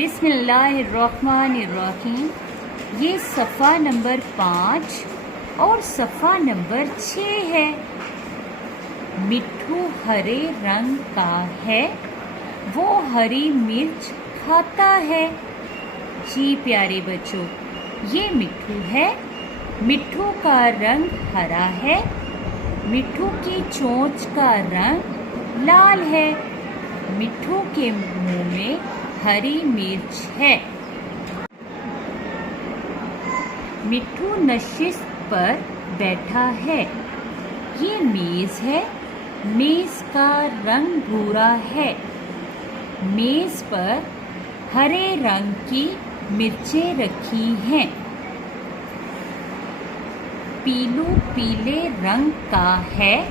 बिस्मिल्लाहिर्रहमानिर्रहीम। ये सफ़ा नंबर 5 और सफ़ा नंबर 6 है। मिट्ठू हरे रंग का है, वो हरी मिर्च खाता है। जी प्यारे बच्चों, ये मिट्ठू है। मिट्ठू का रंग हरा है। मिट्ठू की चोंच का रंग लाल है। मिट्ठू के मुंह में हरी मिर्च है। मिट्ठू नशिस्त पर बैठा है। ये मेज है। मेज का रंग भूरा है। मेज पर हरे रंग की मिर्चें रखी हैं। पीलू पीले रंग का है,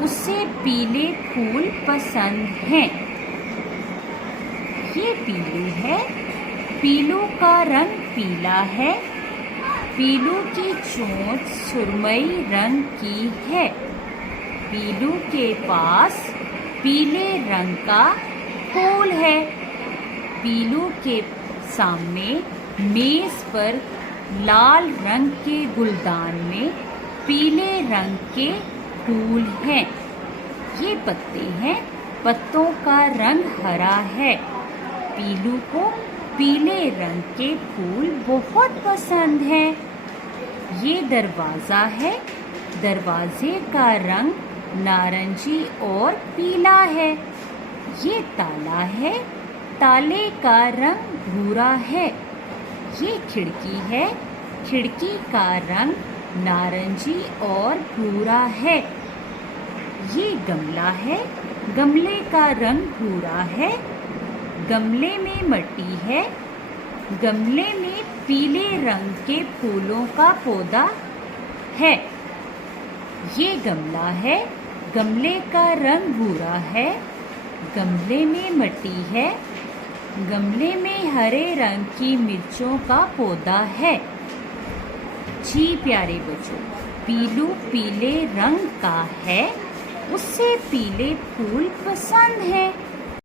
उसे पीले फूल पसंद हैं। ये पीलू है। पीलू का रंग पीला है। पीलू की चोंच सुरमई रंग की है। पीलू के पास पीले रंग का फूल है। पीलू के सामने मेज पर लाल रंग के गुलदान में पीले रंग के फूल हैं। ये पत्ते हैं। पत्तों का रंग हरा है। पीलू को पीले रंग के फूल बहुत पसंद हैं। ये दरवाज़ा है। दरवाजे का रंग नारंगी और पीला है। ये ताला है। ताले का रंग भूरा है। ये खिड़की है। खिड़की का रंग नारंगी और भूरा है। ये गमला है। गमले का रंग भूरा है। गमले में मिट्टी है। गमले में पीले रंग के फूलों का पौधा है। ये गमला है। गमले का रंग भूरा है। गमले में मिट्टी है। गमले में हरे रंग की मिर्चों का पौधा है। जी प्यारे बच्चों, पीलू पीले रंग का है, उससे पीले फूल पसंद है।